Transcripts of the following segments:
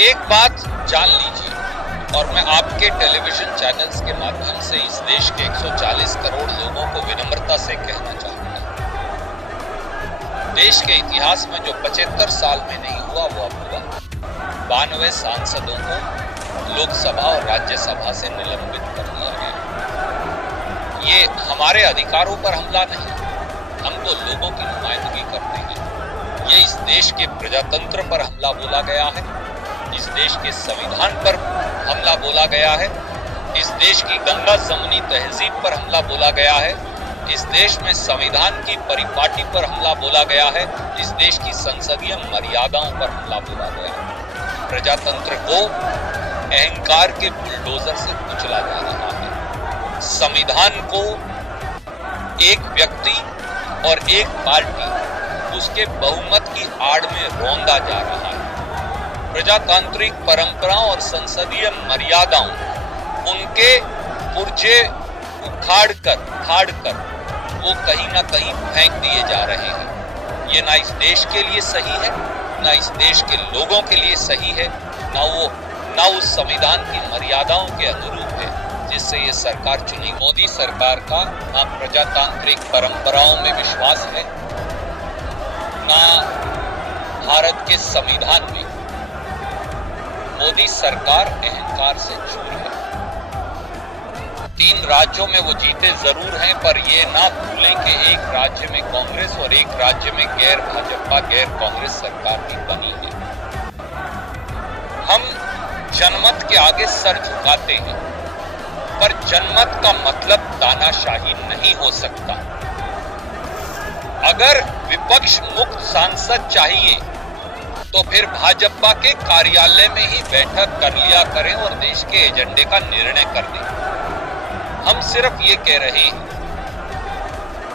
एक बात जान लीजिए और मैं आपके टेलीविजन चैनल्स के माध्यम से इस देश के 140 करोड़ लोगों को विनम्रता से कहना चाहूंगा। देश के इतिहास में जो 75 साल में नहीं हुआ वो अब हुआ। 92 सांसदों को लोकसभा और राज्यसभा से निलंबित कर दिया गया। ये हमारे अधिकारों पर हमला नहीं, हम तो लोगों की नुमाइंदगी करते हैं। ये इस देश के प्रजातंत्र पर हमला बोला गया है, इस देश के संविधान पर हमला बोला गया है, इस देश की गंगा जमुनी तहजीब पर हमला बोला गया है, इस देश में संविधान की परिपाटी पर हमला बोला गया है, इस देश की संसदीय मर्यादाओं पर हमला बोला गया है। प्रजातंत्र को अहंकार के बुलडोजर से कुचला जा रहा है। संविधान को एक व्यक्ति और एक पार्टी उसके बहुमत की आड़ में रौंदा जा रहा है। प्रजातांत्रिक परंपराओं और संसदीय मर्यादाओं, उनके पुर्जे उखाड़ कर फाड़ कर वो कहीं ना कहीं फेंक दिए जा रहे हैं। ये ना इस देश के लिए सही है, ना इस देश के लोगों के लिए सही है, ना उस संविधान की मर्यादाओं के अनुरूप है जिससे ये सरकार चुनी। मोदी सरकार का ना प्रजातांत्रिक परंपराओं में विश्वास है, ना भारत के संविधान में। मोदी सरकार अहंकार से चूर है। 3 राज्यों में वो जीते जरूर हैं, पर ये ना भूलें कि एक राज्य में कांग्रेस और एक राज्य में गैर भाजपा गैर कांग्रेस सरकार भी बनी है। हम जनमत के आगे सर झुकाते हैं, पर जनमत का मतलब तानाशाही नहीं हो सकता। अगर विपक्ष मुक्त सांसद चाहिए तो फिर भाजपा के कार्यालय में ही बैठक कर लिया करें और देश के एजेंडे का निर्णय कर दें। हम सिर्फ ये कह रहे हैं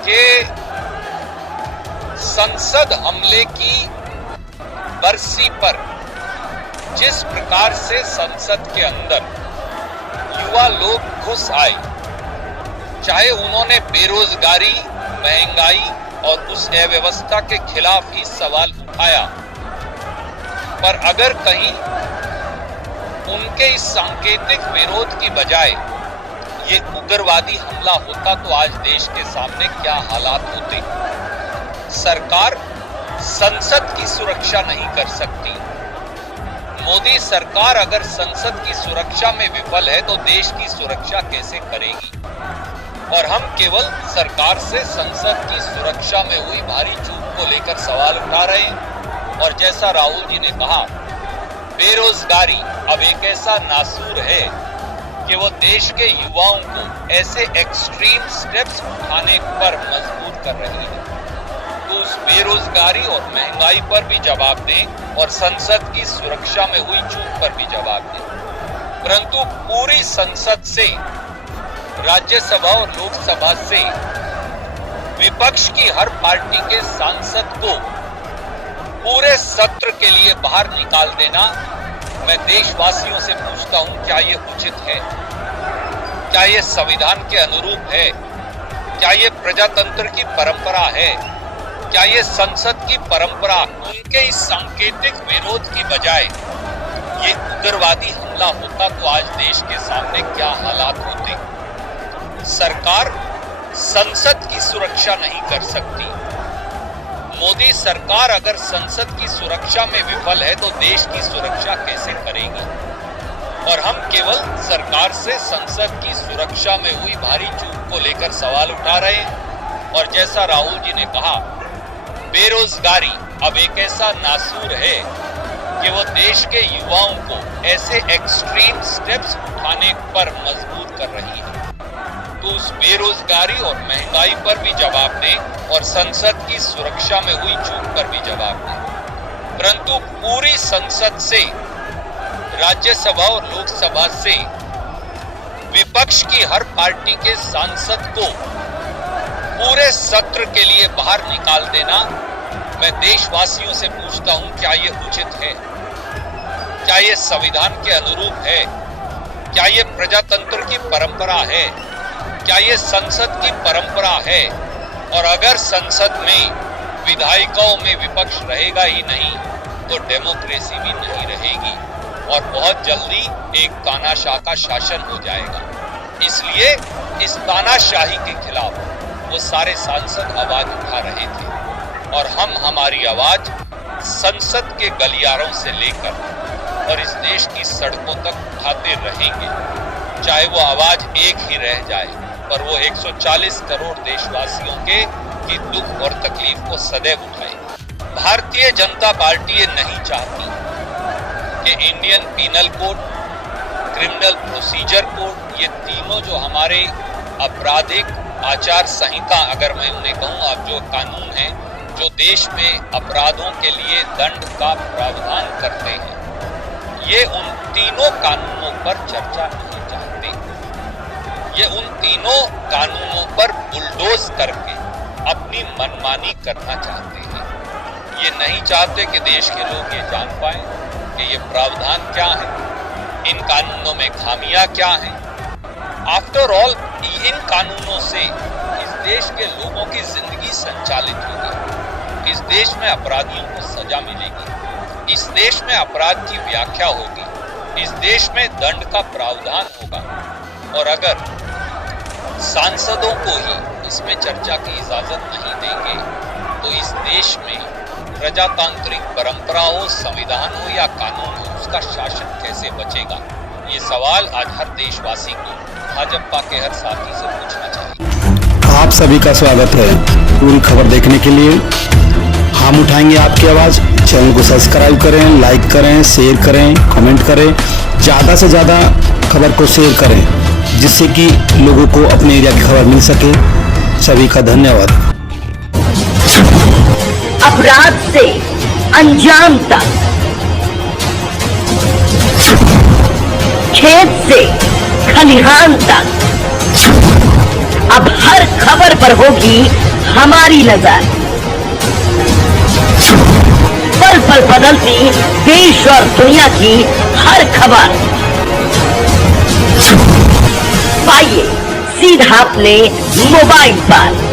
कि संसद हमले की बरसी पर जिस प्रकार से संसद के अंदर युवा लोग घुस आए, चाहे उन्होंने बेरोजगारी, महंगाई और उस अव्यवस्था के खिलाफ ही सवाल उठाया, पर अगर कहीं उनके इस सांकेतिक विरोध की बजाय ये उग्रवादी हमला होता तो आज देश के सामने क्या हालात होते। सरकार संसद की सुरक्षा नहीं कर सकती। मोदी सरकार अगर संसद की सुरक्षा में विफल है तो देश की सुरक्षा कैसे करेगी। और हम केवल सरकार से संसद की सुरक्षा में हुई भारी चूक को लेकर सवाल उठा रहे हैं। और जैसा राहुल जी ने कहा, बेरोजगारी अब एक ऐसा नासूर है कि वो देश के युवाओं को ऐसे एक्सट्रीम स्टेप्स उठाने पर मजबूर कर रही है। तो उस बेरोजगारी और महंगाई पर भी जवाब दें और संसद की सुरक्षा में हुई चूक पर भी जवाब दें। परंतु पूरी संसद से, राज्यसभा और लोकसभा से विपक्ष की हर पार्टी के सांसद को पूरे सत्र के लिए बाहर निकाल देना, मैं देशवासियों से पूछता हूं, क्या ये उचित है? क्या ये संविधान के अनुरूप है? क्या ये प्रजातंत्र की परंपरा है? क्या ये संसद की परंपरा? उनके इस सांकेतिक विरोध की बजाय ये उग्रवादी हमला होता तो आज देश के सामने क्या हालात होते। सरकार संसद की सुरक्षा नहीं कर सकती। मोदी सरकार अगर संसद की सुरक्षा में विफल है तो देश की सुरक्षा कैसे करेगी। और हम केवल सरकार से संसद की सुरक्षा में हुई भारी चूक को लेकर सवाल उठा रहे हैं। और जैसा राहुल जी ने कहा, बेरोजगारी अब एक ऐसा नासूर है कि वो देश के युवाओं को ऐसे एक्सट्रीम स्टेप्स उठाने पर मजबूर कर रही है। तो उस बेरोजगारी और महंगाई पर भी जवाब दें और संसद की सुरक्षा में हुई चूक पर भी जवाब दें। परंतु पूरी संसद से, राज्यसभा और लोकसभा से विपक्ष की हर पार्टी के सांसद को पूरे सत्र के लिए बाहर निकाल देना, मैं देशवासियों से पूछता हूं, क्या ये उचित है? क्या ये संविधान के अनुरूप है? क्या ये प्रजातंत्र की परंपरा है? क्या ये संसद की परंपरा है? और अगर संसद में विधायिकाओं में विपक्ष रहेगा ही नहीं तो डेमोक्रेसी भी नहीं रहेगी। और बहुत जल्दी एक तानाशाह का शासन हो जाएगा। इसलिए इस तानाशाही के खिलाफ वो सारे सांसद आवाज उठा रहे थे और हम हमारी आवाज संसद के गलियारों से लेकर और इस देश की सड़कों तक उठाते रहेंगे, चाहे वो आवाज एक ही रह जाए, पर वो 140 करोड़ देशवासियों के की दुख और तकलीफ को सदैव उठाए। भारतीय जनता पार्टी ये नहीं चाहती कि Indian penal code, criminal procedure code, ये तीनों जो हमारे आपराधिक आचार संहिता, अगर मैं उन्हें कहूँ अब जो कानून हैं जो देश में अपराधों के लिए दंड का प्रावधान करते हैं, ये उन तीनों कानूनों पर चर्चा नहीं चाहते। ये उन तीनों कानूनों पर बुलडोज करके अपनी मनमानी करना चाहते हैं। ये नहीं चाहते कि देश के लोग ये जान पाए कि ये प्रावधान क्या है, इन कानूनों में खामियां क्या हैं। आफ्टर ऑल इन कानूनों से इस देश के लोगों की जिंदगी संचालित होगी, इस देश में अपराधियों को सजा मिलेगी, इस देश में अपराध की व्याख्या होगी, इस देश में दंड का प्रावधान होगा। और अगर सांसदों को ही इसमें चर्चा की इजाजत नहीं देंगे तो इस देश में प्रजातांत्रिक परंपरा हो, संविधान हो या कानून हो, उसका शासन कैसे बचेगा? ये सवाल आज हर देशवासी को भाजपा के हर साथी से पूछना चाहिए। आप सभी का स्वागत है। पूरी खबर देखने के लिए हम उठाएंगे आपकी आवाज। चैनल को सब्सक्राइब करें, लाइक करें, शेयर करें, कमेंट करें, ज़्यादा से ज़्यादा खबर को शेयर करें जिससे कि लोगों को अपने एरिया की खबर मिल सके। सभी का धन्यवाद। अपराध से अंजाम तक, खेत से खलिहान तक, अब हर खबर पर होगी हमारी नजर। पल पल बदलती देश और दुनिया की हर खबर पाइए सीधा अपने मोबाइल पर।